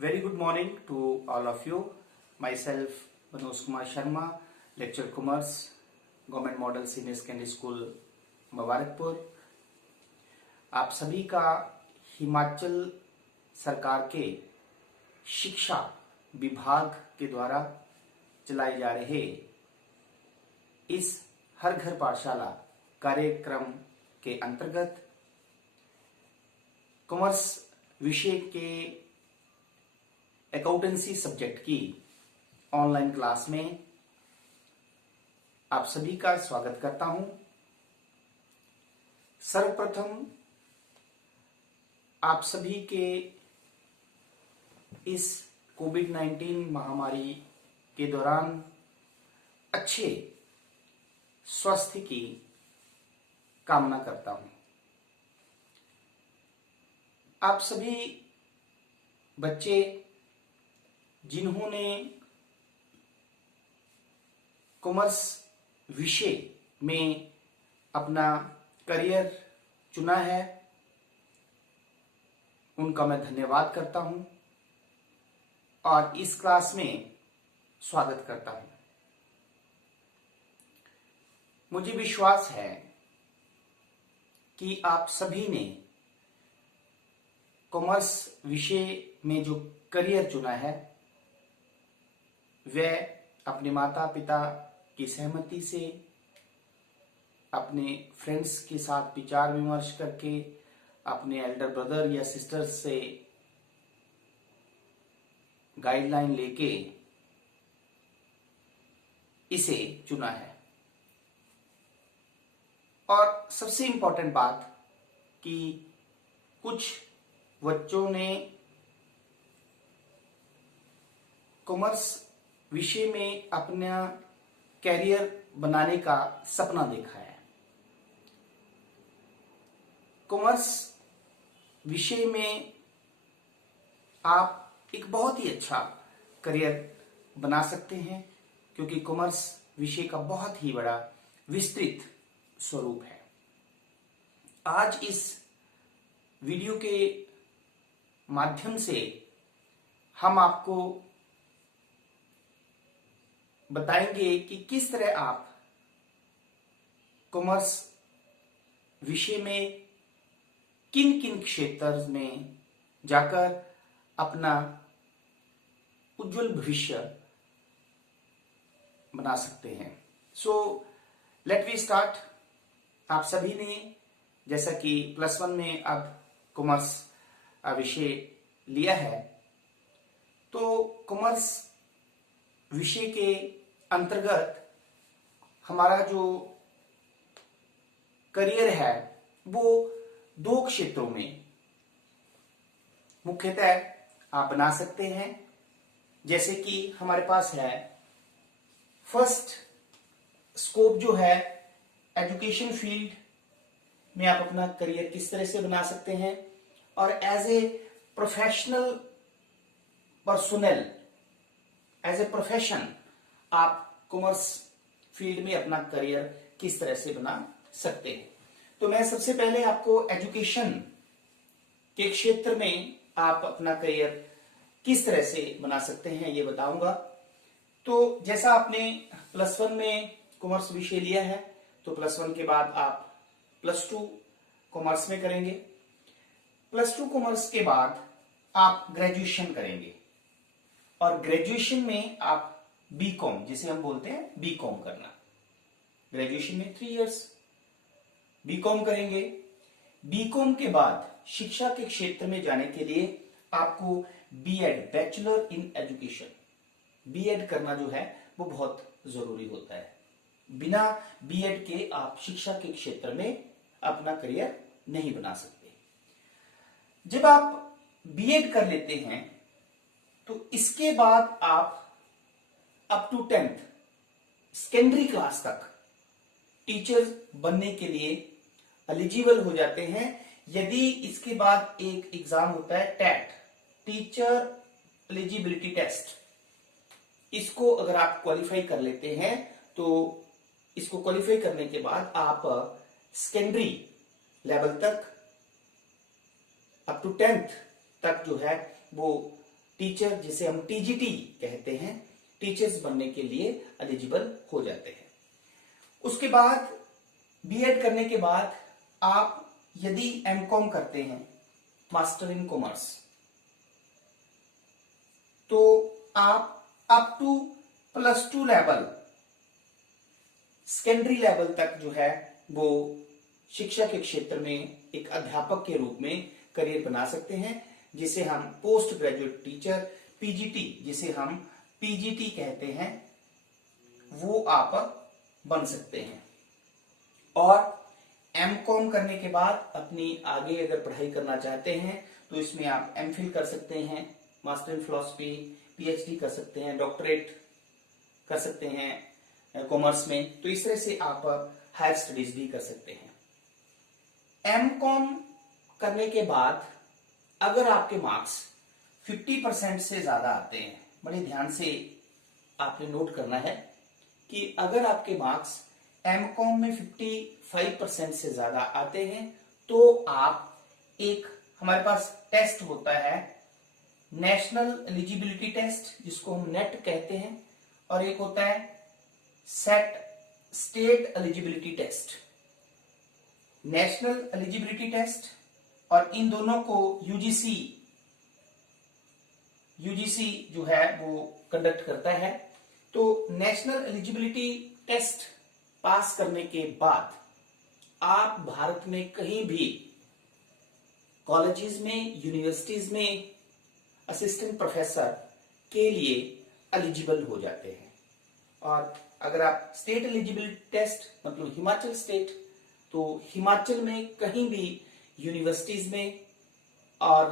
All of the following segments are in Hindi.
Very good morning to all of you. Myself, Manoj Kumar Sharma, lecturer Commerce, Government Model Senior Secondary School, Mubarakpur. आप सभी का हिमाचल सरकार के शिक्षा विभाग के द्वारा चलाए जा रहे इस हर घर पाठशाला कार्यक्रम के अंतर्गत कॉमर्स विषय के अकाउंटेंसी सब्जेक्ट की ऑनलाइन क्लास में आप सभी का स्वागत करता हूं। सर्वप्रथम आप सभी के इस कोविड-19 महामारी के दौरान अच्छे स्वास्थ्य की कामना करता हूं। आप सभी बच्चे जिन्होंने कॉमर्स विषय में अपना करियर चुना है, उनका मैं धन्यवाद करता हूं और इस क्लास में स्वागत करता हूं। मुझे विश्वास है कि आप सभी ने कॉमर्स विषय में जो करियर चुना है वह अपने माता पिता की सहमति से, अपने फ्रेंड्स के साथ विचार विमर्श करके, अपने एल्डर ब्रदर या सिस्टर से गाइडलाइन लेके इसे चुना है। और सबसे इंपॉर्टेंट बात कि कुछ बच्चों ने कॉमर्स विषय में अपना कैरियर बनाने का सपना देखा है। कॉमर्स विषय में आप एक बहुत ही अच्छा करियर बना सकते हैं, क्योंकि कॉमर्स विषय का बहुत ही बड़ा विस्तृत स्वरूप है। आज इस वीडियो के माध्यम से हम आपको बताएंगे कि किस तरह आप कॉमर्स विषय में किन किन क्षेत्र में जाकर अपना उज्जवल भविष्य बना सकते हैं। So let we start. आप सभी ने जैसा कि +1 में अब कॉमर्स विषय लिया है, तो कॉमर्स विषय के अंतर्गत हमारा जो करियर है वो 2 क्षेत्रों में मुख्यतः आप बना सकते हैं। जैसे कि हमारे पास है फर्स्ट स्कोप जो है एजुकेशन फील्ड में आप अपना करियर किस तरह से बना सकते हैं, और as a professional personal, as a profession आप कॉमर्स फील्ड में अपना करियर किस तरह से बना सकते हैं। तो मैं सबसे पहले आपको एजुकेशन के क्षेत्र में आप अपना करियर किस तरह से बना सकते हैं ये बताऊंगा। तो जैसा आपने +1 में कॉमर्स विषय लिया है, तो +1 के बाद आप +2 कॉमर्स में करेंगे। +2 कॉमर्स के बाद आप ग्रेजुएशन करेंगे, और ग्रेजुएशन में आप बीकॉम, जिसे हम बोलते हैं बीकॉम करना। ग्रेजुएशन में 3 इयर्स बीकॉम करेंगे। बीकॉम के बाद शिक्षा के क्षेत्र में जाने के लिए आपको B Ed, bachelor in education, B Ed करना जो है वो बहुत जरूरी होता है। बिना बीएड के आप शिक्षा के क्षेत्र में अपना करियर नहीं बना सकते। जब आप बीएड कर लेते हैं तो इसके बाद आप up to 10th secondary class तक टीचर बनने के लिए एलिजिबल हो जाते हैं, यदि इसके बाद एक एग्जाम होता है टेट, टीचर एलिजिबिलिटी टेस्ट। इसको अगर आप क्वालिफाई कर लेते हैं तो इसको क्वालिफाई करने के बाद आप सेकेंडरी लेवल तक अप टू 10th तक जो है वो टीचर, जिसे हम टीजीटी कहते हैं, टीचर्स बनने के लिए एलिजिबल हो जाते हैं। उसके बाद बीएड करने के बाद आप यदि एमकॉम करते हैं, मास्टर इन कॉमर्स, तो आप up to +2 level, secondary level तक जो है वो शिक्षा के क्षेत्र में एक अध्यापक के रूप में करियर बना सकते हैं, जिसे हम पोस्ट ग्रेजुएट टीचर, पीजीटी, जिसे हम पीजीटी कहते हैं, वो आप बन सकते हैं। और एमकॉम करने के बाद अपनी आगे अगर पढ़ाई करना चाहते हैं तो इसमें आप एमफिल कर सकते हैं, मास्टर इन फिलॉसफी, पीएचडी कर सकते हैं, डॉक्टरेट कर सकते हैं कॉमर्स में। तो इस तरह से आप हायर स्टडीज भी कर सकते हैं। एमकॉम करने के बाद अगर आपके मार्क्स 50% से ज्यादा आते हैं, बड़े ध्यान से आपने नोट करना है कि अगर आपके मार्क्स एमकॉम में 55% से ज्यादा आते हैं तो आप एक, हमारे पास टेस्ट होता है नेशनल एलिजिबिलिटी टेस्ट, जिसको हम नेट कहते हैं, और एक होता है state eligibility test, national eligibility test, और इन दोनों को यूजीसी जो है वो कंडक्ट करता है। तो नेशनल एलिजिबिलिटी टेस्ट पास करने के बाद आप भारत में कहीं भी कॉलेजेस में, यूनिवर्सिटीज में असिस्टेंट प्रोफेसर के लिए एलिजिबल हो जाते हैं। और अगर आप स्टेट एलिजिबिलिटी टेस्ट, मतलब हिमाचल स्टेट, तो हिमाचल में कहीं भी यूनिवर्सिटीज में और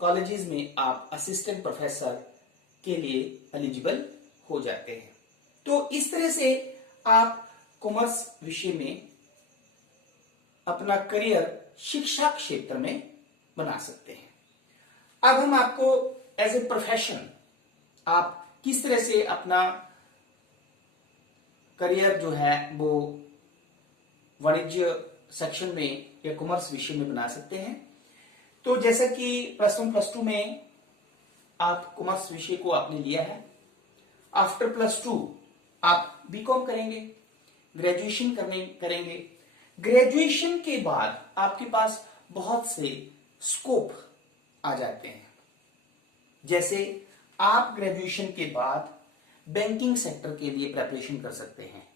कॉलेजेस में आप असिस्टेंट प्रोफेसर के लिए एलिजिबल हो जाते हैं। तो इस तरह से आप कॉमर्स विषय में अपना करियर शिक्षा क्षेत्र में बना सकते हैं। अब हम आपको एज ए प्रोफेशन आप किस तरह से अपना करियर जो है वो वाणिज्य सेक्शन में या कॉमर्स विषय में बना सकते हैं। तो जैसा कि +1 +2 में आप कॉमर्स विषय को आपने लिया है, आफ्टर +2 आप बीकॉम करेंगे, ग्रेजुएशन करेंगे। ग्रेजुएशन के बाद आपके पास बहुत से स्कोप आ जाते हैं। जैसे आप ग्रेजुएशन के बाद बैंकिंग सेक्टर के लिए प्रिपरेशन कर सकते हैं,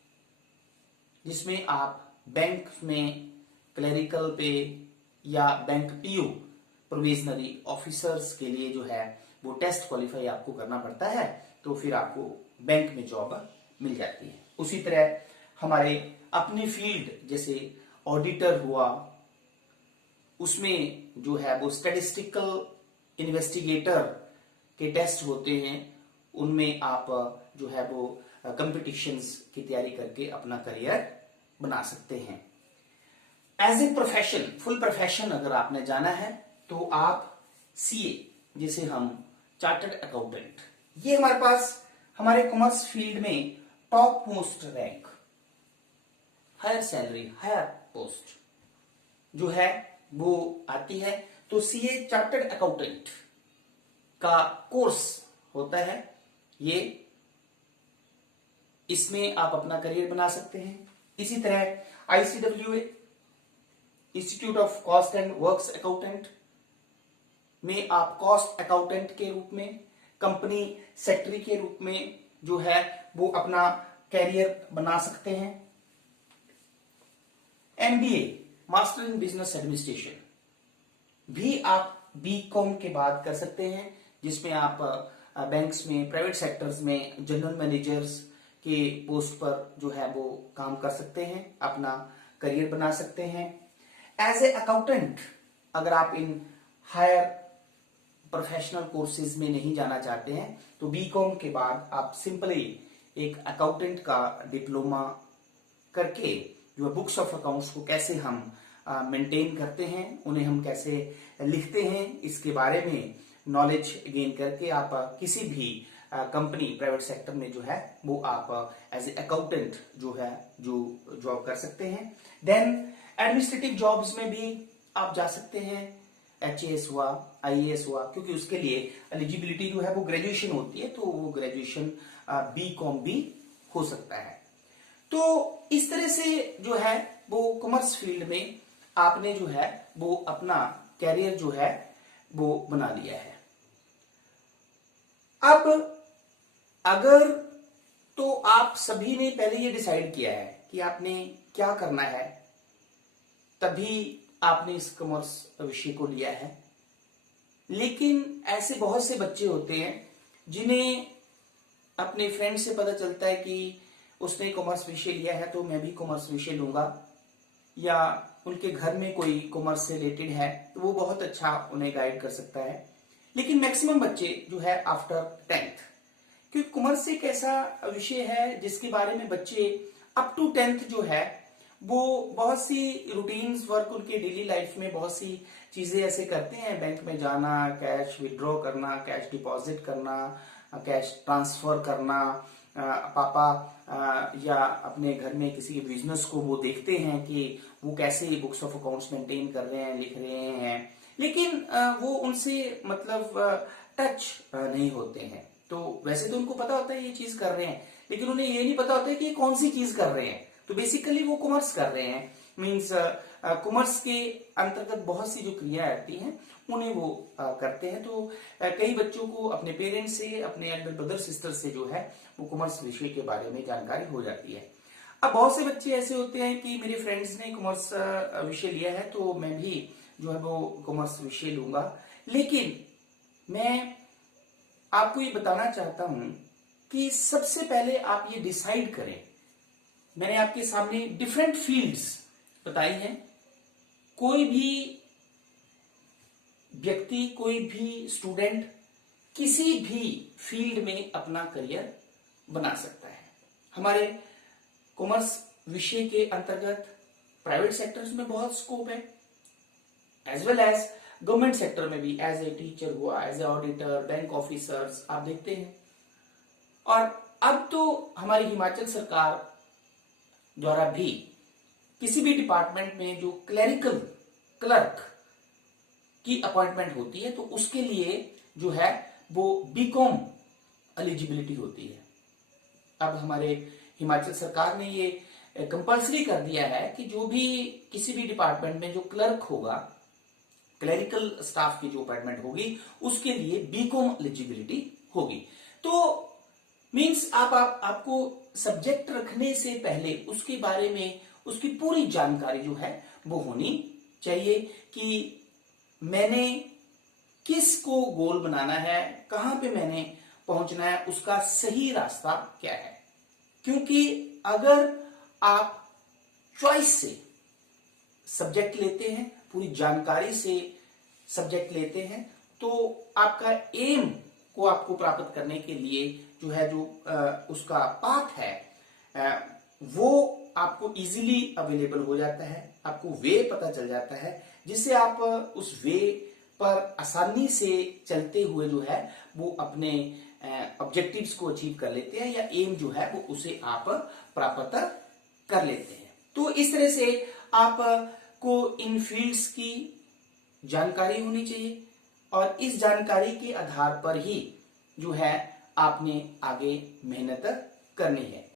जिसमें आप बैंक में क्लरिकल पे या बैंक पीओ, प्रोविजनरी ऑफिसर्स के लिए जो है वो टेस्ट क्वालिफाई आपको करना पड़ता है, तो फिर आपको बैंक में जॉब मिल जाती है। उसी तरह हमारे अपनी फील्ड जैसे ऑडिटर हुआ, उसमें जो है वो स्टैटिस्टिकल इन्वेस्टिगेटर के टेस्ट होते हैं, उनमें आप जो है वो कंपटीशंस की तैयारी करके अपना करियर बना सकते हैं। As a profession, full profession अगर आपने जाना है तो आप सीए, जिसे हम चार्टर्ड अकाउंटेंट, ये हमारे पास हमारे कॉमर्स फील्ड में top most rank, higher salary, higher post जो है वो आती है। तो सीए चार्टर्ड अकाउंटेंट का कोर्स होता है ये, इसमें आप अपना करियर बना सकते हैं। इसी तरह ICWA, institute of cost and works accountant में आप कॉस्ट अकाउंटेंट के रूप में, कंपनी सेक्रेटरी के रूप में जो है वो अपना कैरियर बना सकते हैं। MBA, master in business administration, भी आप बीकॉम के बाद कर सकते हैं, जिसमें आप बैंक्स में, प्राइवेट सेक्टर्स में जनरल मैनेजर्स के पोस्ट पर जो है वो काम कर सकते हैं, अपना करियर बना सकते हैं। एज ए अकाउंटेंट अगर आप इन हायर प्रोफेशनल कोर्सेज में नहीं जाना चाहते हैं तो बीकॉम के बाद आप सिंपली एक अकाउंटेंट का डिप्लोमा करके जो बुक्स ऑफ अकाउंट्स को कैसे हम मेंटेन करते हैं, उन्हें हम कैसे लिखते हैं, इसके बारे में नॉलेज गेन करके आप किसी भी कंपनी, प्राइवेट सेक्टर में जो है वो आप एज ए अकाउंटेंट जो है जो जॉब कर सकते हैं। देन एडमिनिस्ट्रेटिव जॉब्स में भी आप जा सकते हैं, HAS हुआ, IAS हुआ, क्योंकि उसके लिए एलिजिबिलिटी जो है वो ग्रेजुएशन होती है, तो वो ग्रेजुएशन BCom भी हो सकता है। तो इस तरह से जो है वो कॉमर्स फील्ड में आपने जो है वो अपना कैरियर जो है वो बना लिया है। अब अगर तो आप सभी ने पहले ये डिसाइड किया है कि आपने क्या करना है, तभी आपने इस कॉमर्स विषय को लिया है। लेकिन ऐसे बहुत से बच्चे होते हैं जिन्हें अपने फ्रेंड से पता चलता है कि उसने कॉमर्स विषय लिया है तो मैं भी कॉमर्स विषय लूंगा, या उनके घर में कोई कॉमर्स से रिलेटेड है तो वो बहुत अच्छा उन्हें गाइड कर सकता है। लेकिन मैक्सिमम बच्चे जो है आफ्टर 10th, क्योंकि कॉमर्स एक ऐसा विषय है जिसके बारे में बच्चे अप टू 10th जो है वो बहुत सी रूटीन्स वर्क उनके डेली लाइफ में बहुत सी चीजें ऐसे करते हैं, बैंक में जाना, कैश विड्रॉ करना, कैश डिपॉजिट करना, कैश ट्रांसफर करना, पापा या अपने घर में किसी बिजनेस को वो देखते हैं कि वो कैसे बुक्स ऑफ अकाउंट्स मेंटेन कर रहे हैं, लिख रहे हैं, लेकिन वो उनसे मतलब टच नहीं होते हैं। तो वैसे तो उनको पता होता है ये चीज कर रहे हैं, लेकिन उन्हें ये नहीं पता होता है कि कौन सी चीज कर रहे हैं। तो बेसिकली वो कॉमर्स कर रहे हैं, मीन्स कॉमर्स के अंतर्गत बहुत सी जो क्रिया आती हैं उन्हें वो करते हैं। तो कई बच्चों को अपने पेरेंट्स से, अपने एल्डर ब्रदर सिस्टर से जो है वो कॉमर्स विषय के बारे में जानकारी हो जाती है। अब बहुत से बच्चे ऐसे होते हैं कि मेरे फ्रेंड्स ने कॉमर्स विषय लिया है तो मैं भी जो है वो कॉमर्स विषय लूंगा। लेकिन मैं आपको ये बताना चाहता हूं कि सबसे पहले आप ये डिसाइड करें। मैंने आपके सामने डिफरेंट फील्ड्स बताई हैं। कोई भी व्यक्ति, कोई भी स्टूडेंट किसी भी फील्ड में अपना करियर बना सकता है। हमारे कॉमर्स विषय के अंतर्गत प्राइवेट सेक्टर्स में बहुत स्कोप है, as well as government sector में भी, एज ए टीचर हुआ, as a auditor, bank officers आप देखते हैं। और अब तो हमारी हिमाचल सरकार द्वारा भी किसी भी डिपार्टमेंट में जो क्लरिकल क्लर्क की अपॉइंटमेंट होती है तो उसके लिए जो है वो बीकॉम एलिजिबिलिटी होती है। अब हमारे हिमाचल सरकार ने ये कंपल्सरी कर दिया है कि जो भी किसी भी डिपार्टमेंट में जो क्लर्क होगा, क्लरिकल स्टाफ की जो अपॉइंटमेंट होगी उसके लिए बीकॉम एलिजिबिलिटी होगी। तो मींस आपको सब्जेक्ट रखने से पहले उसके बारे में उसकी पूरी जानकारी जो है वो होनी चाहिए कि मैंने किस को गोल बनाना है, कहां पे मैंने पहुंचना है, उसका सही रास्ता क्या है। क्योंकि अगर आप चॉइस से सब्जेक्ट लेते हैं, पूरी जानकारी से सब्जेक्ट लेते हैं, तो आपका एम को आपको प्राप्त करने के लिए जो है जो उसका पाथ है वो आपको इजीली अवेलेबल हो जाता है, आपको वे पता चल जाता है, जिससे आप उस वे पर आसानी से चलते हुए जो है वो अपने ऑब्जेक्टिव्स को अचीव कर लेते हैं, या एम जो है वो उसे आप प्राप्त कर लेते हैं। तो इस तरह से आपको इन फील्ड्स की जानकारी होनी चाहिए और इस जानकारी के आधार पर ही जो है आपने आगे मेहनत करनी है।